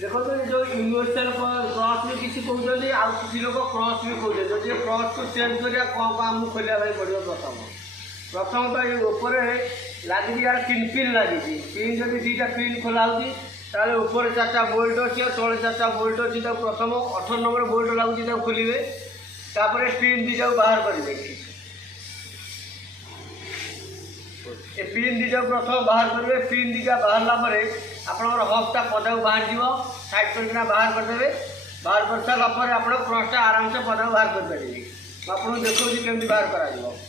देखो तो जो यूनिवर्सल क्रॉस भी किसी कहते आउ किसी लोग क्रॉस भी कहते जब क्रॉस को चेंज करा कौन कौन आमको खोलिया पड़ो प्रथम प्रथम तो ये ऊपर लगी यार तीन पिन लगी पिन जब दुईटा पिन खोला होती ऊपर 4टा बोल्ट अच्छी तले 4टा बोल्ट अच्छी प्रथम 18 नंबर बोल्ट लगुच खोलिए तापर पिन दीटा बाहर करेंगे ए पिन दीटा प्रथम बाहर करेंगे पिन दीटा बाहर आपंकर हफ्ता पदा बाहर जीव साइड करना बाहर करदे बाहर कर सारापर आप क्रॉसटा आराम से पदा बाहर करेंगे आपको देखो केमी बाहर कर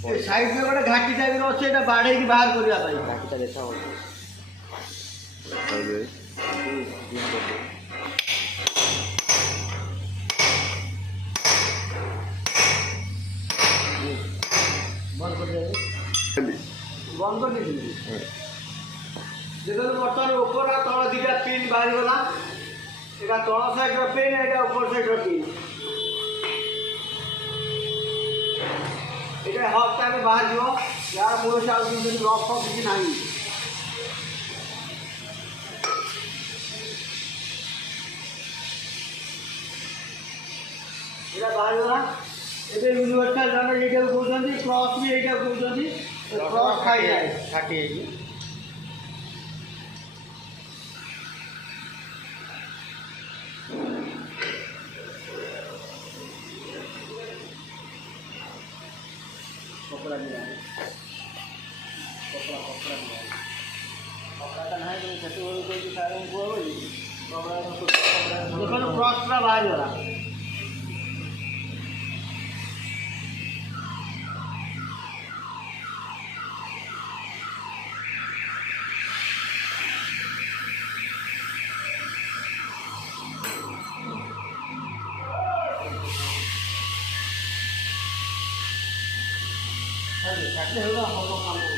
साइड में गोटे घाटी टाइप अच्छे बाढ़े बाहर करने घाटीटा देखा बंद कर देखो बर्तमान ऊपर तल दुटा पिन बाहर गला यहाँ तल साइड पिन यहाँ ऊपर साइड पिन ये हफ्ता में बाहर जीव यार मूल से रफ फफ किसी ना यहाँ बाहर गला ये यूनिवर्सल जन ये कहते क्रॉस भी ये कहते क्रॉस खाई जाए घाटी कपड़ा दिया कपड़ा कपड़ा दिया कपड़ा तो नहीं तो छठी हो कोई सारे को कपड़ा देखो क्रॉस पूरा बाहर गला काटले होगा हम लोग काम